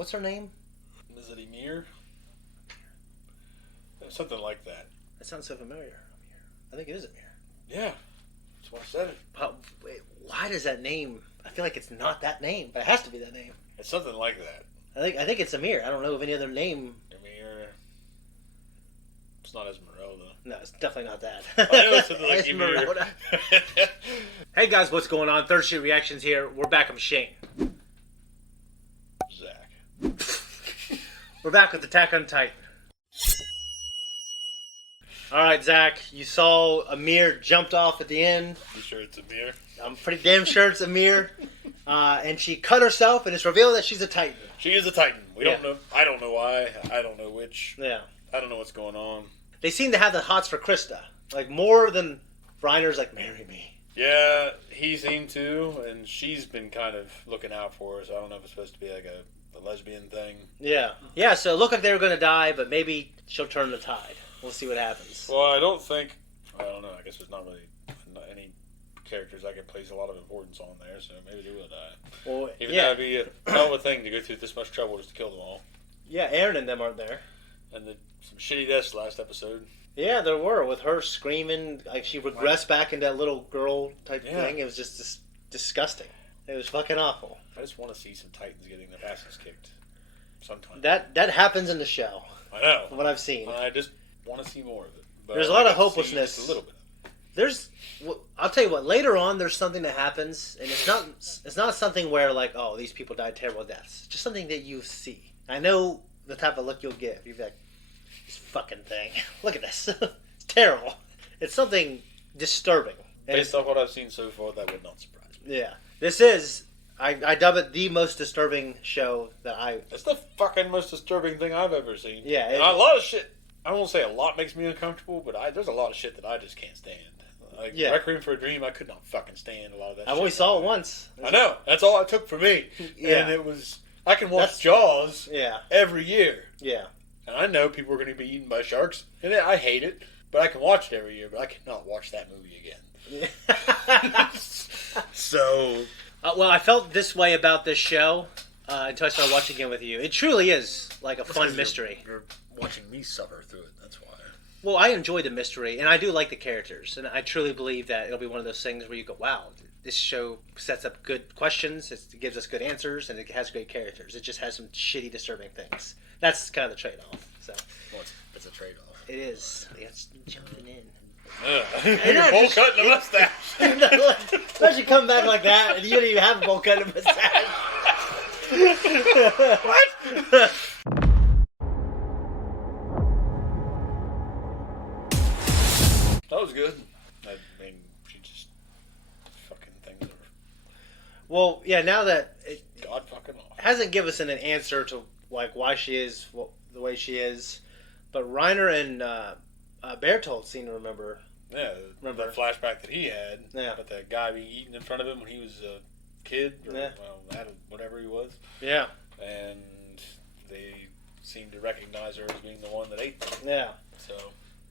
What's her name? Is it Emir? Something like that. That sounds so familiar. I think it is Amir. Yeah. That's why I said it. Wait, why does that name... I feel like it's not that name, but it has to be that name. It's something like that. I think it's Amir. I don't know of any other name. Emir. It's not Esmeralda. No, it's definitely not that. I know it's something like Emir. Hey guys, what's going on? Third Street Reactions here. We're back with Shane. Zach. We're back with Attack on Titan. Alright, Zach, you saw Amir jumped off at the end. You sure it's Emir? I'm pretty damn sure it's Amir. And she cut herself, and it's revealed that she's a Titan. She is a Titan. We don't know. I don't know why. I don't know which. Yeah. I don't know what's going on. They seem to have the hots for Krista. Like, more than Reiner's like, marry me. Yeah, he seemed to, and she's been kind of looking out for her, so I don't know if it's supposed to be like a lesbian thing. Yeah. Yeah, so it looked like they were going to die, but maybe she'll turn the tide. We'll see what happens. Well, I don't know. I guess there's not really any characters I can place a lot of importance on there, so maybe they will die. Well, even that'd be a hell of a thing to go through this much trouble just to kill them all. Yeah, Aaron and them aren't there. And some shitty deaths last episode. Yeah, there were, with her screaming, like she regressed back into that little girl type thing. It was just disgusting. It was fucking awful. I just want to see some Titans getting their asses kicked sometime. That happens in the show. I know. From what I've seen. I just want to see more of it. But there's a lot of hopelessness. Just a little bit. I'll tell you what. Later on, there's something that happens, and it's not something where like, oh, these people died terrible deaths. It's just something that you see. I know the type of look you'll give. You'll be like, this fucking thing. Look at this. It's terrible. It's something disturbing. Based off what I've seen so far, that would not surprise me. Yeah, this is. I dub it the most disturbing show that It's the fucking most disturbing thing I've ever seen. Yeah, a lot of shit. I won't say a lot makes me uncomfortable, but there's a lot of shit that I just can't stand. Like Requiem for a Dream, I could not fucking stand a lot of that. I only saw it once. I know. That's all it took for me. Yeah. And it was. I can watch Jaws. Yeah. Every year. Yeah. And I know people are going to be eaten by sharks, and I hate it. But I can watch it every year. But I cannot watch that movie again. Yeah. So. Well, I felt this way about this show until I started watching it with you. It truly is like a fun mystery. You're watching me suffer through it. That's why. Well, I enjoy the mystery, and I do like the characters, and I truly believe that it'll be one of those things where you go, "Wow, this show sets up good questions. It gives us good answers, and it has great characters. It just has some shitty, disturbing things." That's kind of the trade-off. So. Well, it's a trade-off. It is. It's jumping in. You're bowl cutting a mustache. Especially come back like that, and you don't even have a bowl cutting mustache. What? That was good. I mean, she just fucking things are. Well, yeah. Now that it God fucking off. Hasn't given us an answer to like why she is the way she is, but Reiner and Bertolt seem to remember. Yeah, remember the flashback that he had. Yeah, but the guy being eaten in front of him when he was a kid, or whatever he was. Yeah, and they seemed to recognize her as being the one that ate them. Yeah.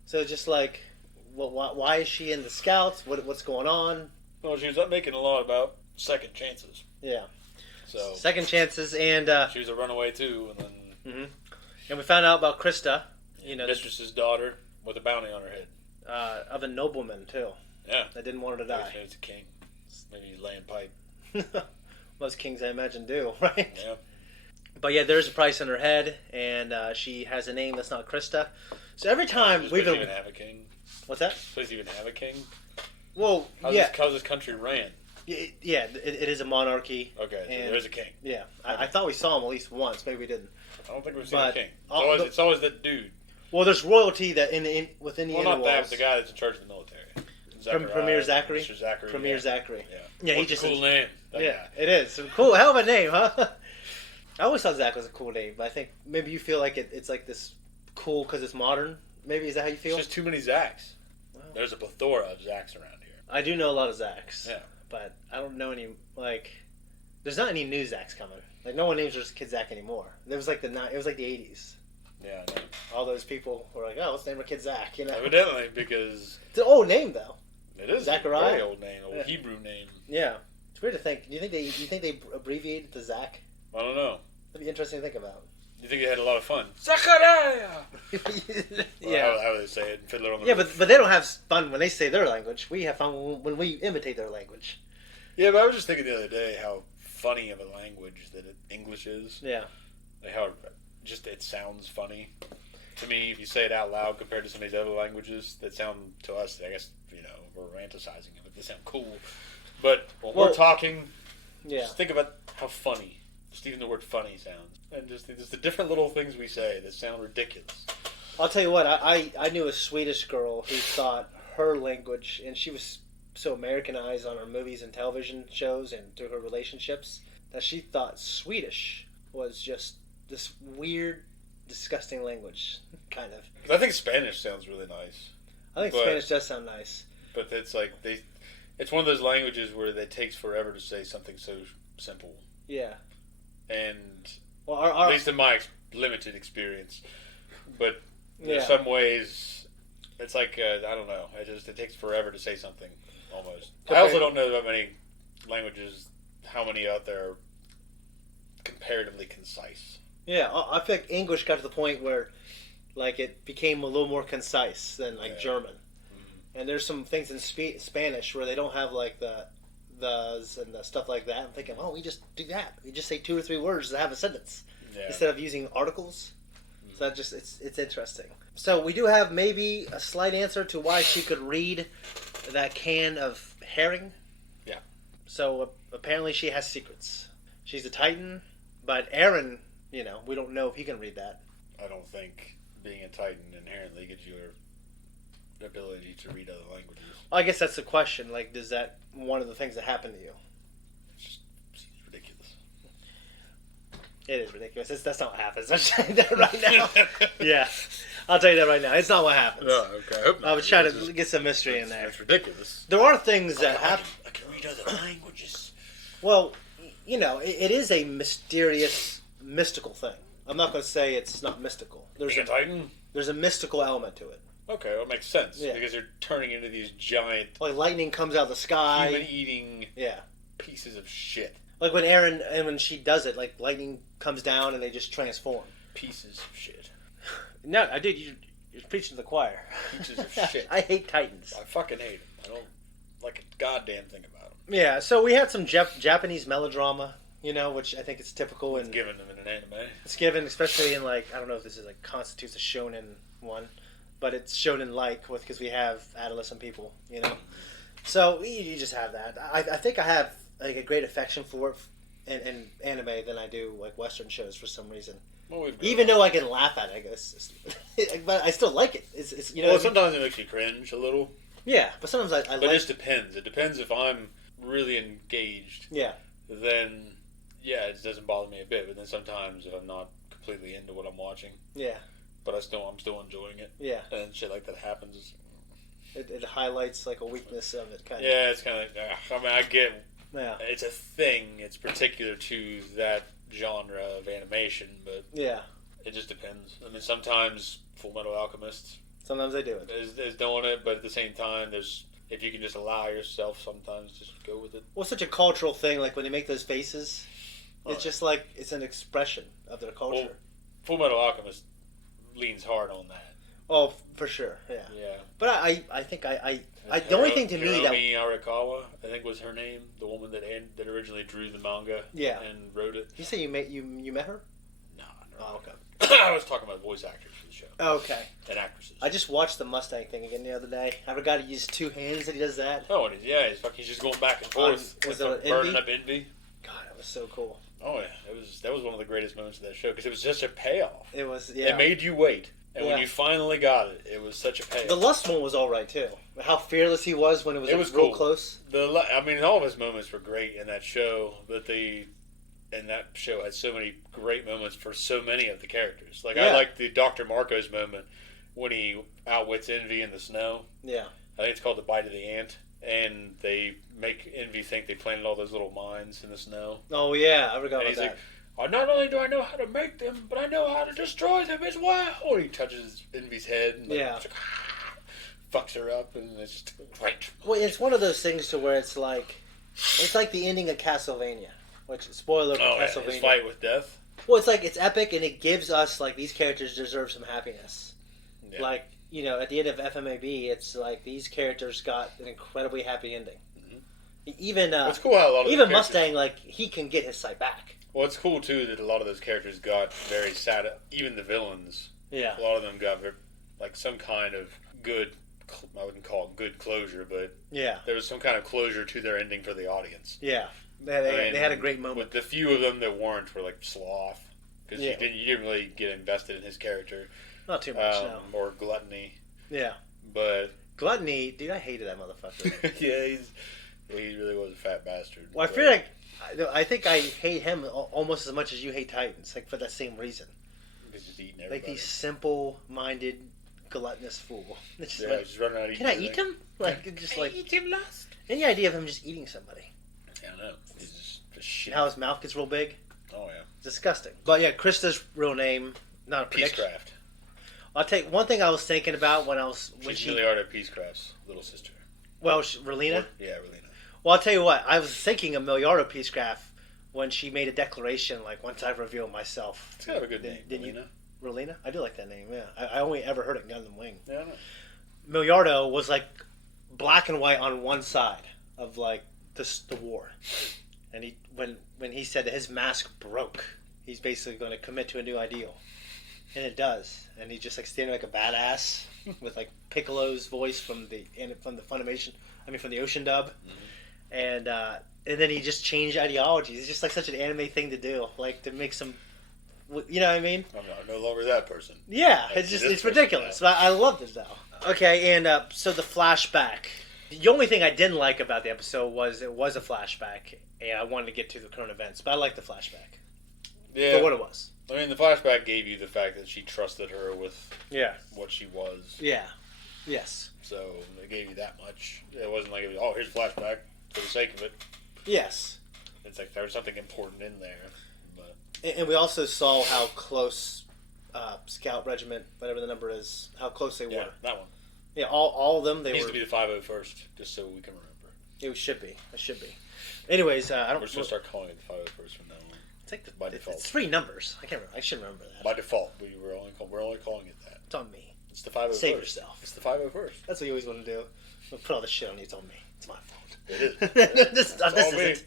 So just like, why is she in the Scouts? What's going on? Well, she was up making a lot about second chances. Yeah. So second chances, and she was a runaway too, and then and we found out about Krista, mistress's daughter with a bounty on her head. Of a nobleman too. Yeah. That didn't want her to die. Maybe it's a king. Maybe he's laying pipe. Most kings, I imagine, do, right? Yeah. But yeah, there's a price on her head, and she has a name that's not Krista. So every time we've been... even have a king? What's that? Does this even have a king? Well, how's this country ran? Yeah, it is a monarchy. Okay, so there is a king. Yeah. I thought we saw him at least once. Maybe we didn't. I don't think we've seen a king. It's always that dude. Well, there's royalty that within the inner walls. Well, not that, the guy that's in charge of the military. Premier Zachary? Mr. Zachary. Premier Zachary. Yeah. He just a cool name. That guy. It is. Cool. Hell of a name, huh? I always thought Zach was a cool name, but I think maybe you feel like it's like this cool because it's modern. Maybe is that how you feel? It's just too many Zachs. Wow. There's a plethora of Zachs around here. I do know a lot of Zachs. Yeah. But I don't know any, like, there's not any new Zachs coming. Like, no one names their kid Zach anymore. It was like the 80s. Yeah, I know. All those people were like, "Oh, let's name our kid Zach." Evidently, because it's an old name though. It is Zachariah. A very old name, old Hebrew name. Yeah, it's weird to think. Do you think they abbreviated to Zach? I don't know. That'd be interesting to think about. You think they had a lot of fun? Zachariah! Yeah. How would they say it? Fiddler on the Yeah, Roof. but they don't have fun when they say their language. We have fun when we imitate their language. Yeah, but I was just thinking the other day how funny of a language that English is. Yeah. Like how it sounds funny. To me, if you say it out loud compared to some of these other languages that sound to us, I guess, we're romanticizing it, but they sound cool. But when we're talking, just think about how funny, just even the word funny sounds. And just the different little things we say that sound ridiculous. I'll tell you what, I knew a Swedish girl who thought her language, and she was so Americanized on her movies and television shows and through her relationships, that she thought Swedish was just this weird, disgusting language, kind of. I think Spanish sounds really nice. I think Spanish does sound nice. But it's like, it's one of those languages where it takes forever to say something so simple. Yeah. And... Well, at least in my limited experience. But in some ways, it's like, I don't know. It takes forever to say something, almost. Okay. I also don't know that many languages, how many out there are comparatively concise. Yeah, I feel like English got to the point where, like, it became a little more concise than, like, German. Mm-hmm. And there's some things in Spanish where they don't have, like, the's and the stuff like that. I'm thinking, oh, we just do that. We just say 2 or 3 words to have a sentence instead of using articles. Mm-hmm. So that it's interesting. So we do have maybe a slight answer to why she could read that can of herring. Yeah. So apparently she has secrets. She's a Titan, but Aaron, we don't know if he can read that. I don't think being a Titan inherently gives you the ability to read other languages. Well, I guess that's the question. Like, does that one of the things that happen to you? It just seems ridiculous. It is ridiculous. That's not what happens. I'll tell you that right now. Yeah, I'll tell you that right now. It's not what happens. Oh, okay. I hope not. I was trying to get some mystery in there. It's ridiculous. There are things that happen. I can read other languages. Well, it is a mysterious, mystical thing. I'm not going to say it's not mystical. There's a Titan? There's a mystical element to it. Okay, well, it makes sense. Yeah. Because they're turning into these giant... Like lightning comes out of the sky. Human-eating pieces of shit. Like when Aaron, and when she does it, like lightning comes down and they just transform. Pieces of shit. No, I did. You're preaching to the choir. Pieces of shit. I hate Titans. I fucking hate them. I don't like a goddamn thing about them. Yeah, so we had some Japanese melodrama, which I think is typical. It's given them in an anime. It's given, especially in, like, I don't know if this is, like, constitutes a shonen one. But it's shonen-like because we have adolescent people, So you just have that. I think I have like a great affection for it in anime than I do like Western shows for some reason. Well, even though I can laugh at it, I guess, but I still like it. It's Well, sometimes it makes you cringe a little. Yeah, but sometimes I like. But it just depends. It depends if I'm really engaged. Yeah. Then it doesn't bother me a bit. But then sometimes if I'm not completely into what I'm watching. Yeah. But I'm still enjoying it. Yeah. And shit like that happens. It highlights like a weakness of it, kind of. Yeah, it's kind of like, I get. Yeah. It's a thing. It's particular to that genre of animation, but it just depends. I mean, sometimes Fullmetal Alchemist. Sometimes they do it. Is doing it, but at the same time, if you can just allow yourself, sometimes just go with it. Well, it's such a cultural thing. Like when they make those faces, it's just like it's an expression of their culture. Well, Fullmetal Alchemist leans hard on that. Oh, for sure, yeah. Yeah. But I think the only thing to me that Arakawa, I think was her name, the woman that originally drew the manga. Yeah. And wrote it. You say you met her? No. Oh, okay. I was talking about voice actors for the show. Oh, okay. And actresses. I just watched the Mustang thing again the other day. I forgot he used 2 hands that he does that. Oh, and he's just going back and forth. Was it burning up envy? God, it was so cool. Oh yeah, that was one of the greatest moments of that show because it was just a payoff. It was, yeah. It made you wait, and when you finally got it, it was such a payoff. The Lust one was all right too. How fearless he was when it was real cool. Close. I mean, all of his moments were great in that show, but that show had so many great moments for so many of the characters. Like I like the Dr. Marcos moment when he outwits Envy in the snow. Yeah, I think it's called the Bite of the Ant. And they make Envy think they planted all those little mines in the snow. Oh, yeah. I forgot about that. Like, not only do I know how to make them, but I know how to destroy them as well. And he touches Envy's head and fucks her up, and it's just great. Well, it's one of those things to where it's like the ending of Castlevania. Which, spoiler for Castlevania. His fight with death? Well, it's like, it's epic, and it gives us, like, these characters deserve some happiness. Yeah. Like, you know, at the end of FMAB, it's like, these characters got an incredibly happy ending. Mm-hmm. Even, it's cool how a lot of even Mustang, like, he can get his sight back. Well, it's cool, too, that a lot of those characters got very sad. Even the villains. Yeah. A lot of them got, like, some kind of good, I wouldn't call it good closure, but there was some kind of closure to their ending for the audience. Yeah. They had a great moment. With the few of them that weren't were like Sloth. Because you didn't really get invested in his character. Not too much, no. Or Gluttony. Yeah. But... Gluttony, dude, I hated that motherfucker. Yeah, he really was a fat bastard. Well, I feel like... I think I hate him almost as much as you hate Titans, like, for that same reason. He's just eating everybody. Like, these simple-minded, gluttonous fool. Just running out of can I eat him? Like, just like... eat him last? Any idea of him just eating somebody? I don't know. He's just shit. And how his mouth gets real big? Oh, yeah. Disgusting. But yeah, Krista's real name, not a prediction. Peacecraft. I'll take one thing I was thinking about when She's Marietta Peacecraft's little sister. Well, Relina? Yeah, Relina. Well, I'll tell you what. I was thinking of Marietta Peacecraft when she made a declaration, like, once I reveal myself. It's kind of a good name. Relina? Relina? I do like that name, yeah. I only ever heard it in Gundam Wing. Yeah, I know. Marietta was, like, black and white on one side of, like, the war. And when he said that his mask broke, he's basically going to commit to a new ideal. And it does. And he's just like standing like a badass with like Piccolo's voice from the Funimation, from the Ocean dub. Mm-hmm. And then he just changed ideologies. It's just like such an anime thing to do, like to make some, you know what I mean? I'm no longer that person. Yeah, it's ridiculous. But I love this though. Okay, and so the flashback. The only thing I didn't like about the episode was it was a flashback, and I wanted to get to the current events, but I liked the flashback. Yeah. For what it was. I mean, the flashback gave you the fact that she trusted her with what she was. Yeah. Yes. So it gave you that much. It wasn't like, here's a flashback for the sake of it. Yes. It's like there was something important in there. But. And we also saw how close Scout Regiment, whatever the number is, how close they were. Yeah, that one. Yeah, all of them. It needs to be the 501st, just so we can remember. It should be. It should be. Anyways, I don't. We're just gonna start calling it the 501st from now on. It's like by default. It's 3 numbers. I should remember that. By default, we're only calling it that. It's on me. It's the 501st. Save yourself. It's the 501st. That's what you always want to do. Put all this shit on you. It's on me. It's my fault. It is. This is it.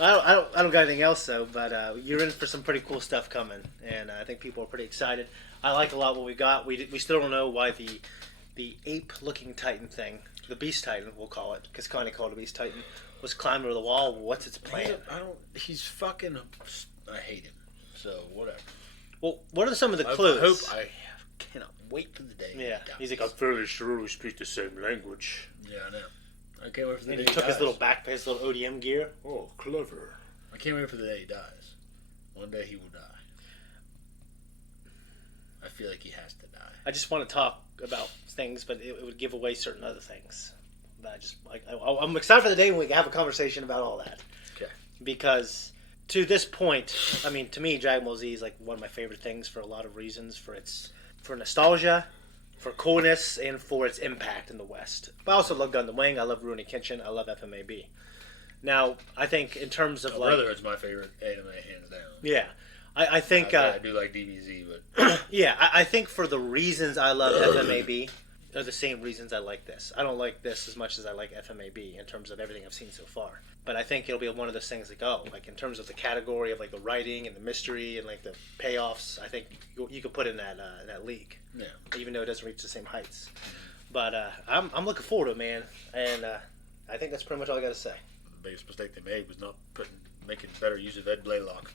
I don't got anything else though. But you're in for some pretty cool stuff coming, and I think people are pretty excited. I like a lot what we got. We still don't know why the ape-looking Titan thing, the Beast Titan, we'll call it, because Connie called it Beast Titan, was climbing over the wall. What's its plan? He's fucking. I hate him. So whatever. Well, what are some of the clues? I cannot wait for the day. Yeah, he's like, I'm fairly sure we speak the same language. Yeah, I know. I can't wait for the day he took dies. his little backpack, his little ODM gear. Oh, clever. I can't wait for the day he dies. One day he will die. I feel like he has to die. I just want to talk about things, but it would give away certain other things. But I'm excited for the day when we can have a conversation about all that. Okay. Because to this point, I mean, to me, Dragon Ball Z is like one of my favorite things for a lot of reasons. For nostalgia, for coolness, and for its impact in the West. But I also love Gundam Wing. I love Rurouni Kenshin. I love FMAB. Now, I think in terms of Brotherhood's my favorite anime, hands down. Yeah. I think... I do like DBZ, but... yeah, I think for the reasons I love FMAB are the same reasons I like this. I don't like this as much as I like FMAB in terms of everything I've seen so far. But I think it'll be one of those things that go, like in terms of the category of like the writing and the mystery and like the payoffs, I think you could put in that league. Yeah. Even though it doesn't reach the same heights. But I'm looking forward to it, man. And I think that's pretty much all I got to say. The biggest mistake they made was not making better use of Ed Blaylock.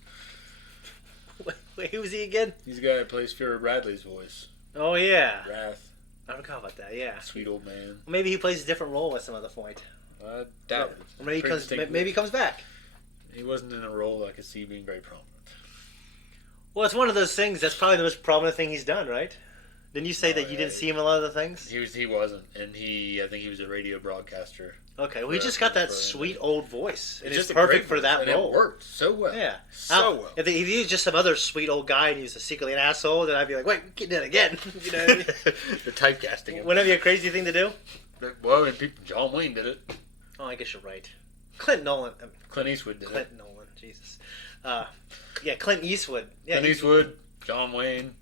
Wait, who was he again? He's the guy that plays Fury Bradley's voice. Oh, yeah. Wrath. I forgot about that, yeah. Sweet old man. Maybe he plays a different role at some other point. I doubt it. Or maybe he comes back. He wasn't in a role I could see being very prominent. Well, it's one of those things. That's probably the most prominent thing he's done, right? Didn't you say that you didn't see him in a lot of the things? He wasn't, and I think he was a radio broadcaster. Okay, well, he just got that sweet old voice, and it's perfect for that role. It worked so well. Yeah, so well. If he was just some other sweet old guy and he was secretly an asshole, then I'd be like, wait, we did it again. You know what I mean? The typecasting. Wouldn't that be a crazy thing to do? Well, John Wayne did it. Oh, I guess you're right. Clint Eastwood did it. Clint Nolan, Jesus. Clint Eastwood. Yeah, Clint Eastwood, John Wayne,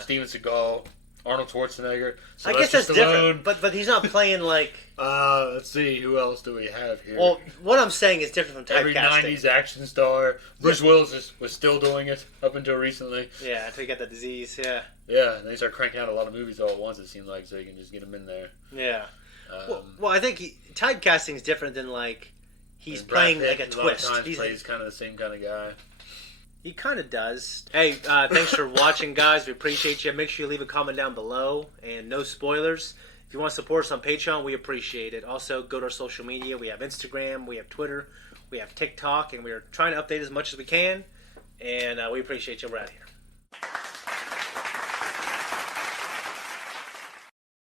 Steven Seagal, Arnold Schwarzenegger. I guess that's different, but he's not playing like. Let's see, who else do we have here? Well, what I'm saying is different from typecasting. Every '90s action star. Bruce Willis was still doing it up until recently. Yeah, until he got the disease. Yeah. Yeah, and they start cranking out a lot of movies all at once. It seemed like, so you can just get them in there. Yeah. Well, I think typecasting is different than like he's playing like a twist. He plays kind of the same kind of guy. He kind of does. Hey, thanks for watching, guys. We appreciate you. Make sure you leave a comment down below, and no spoilers. If you want to support us on Patreon, we appreciate it. Also, go to our social media. We have Instagram, we have Twitter, we have TikTok, and we are trying to update as much as we can. And we appreciate you. We're out of here.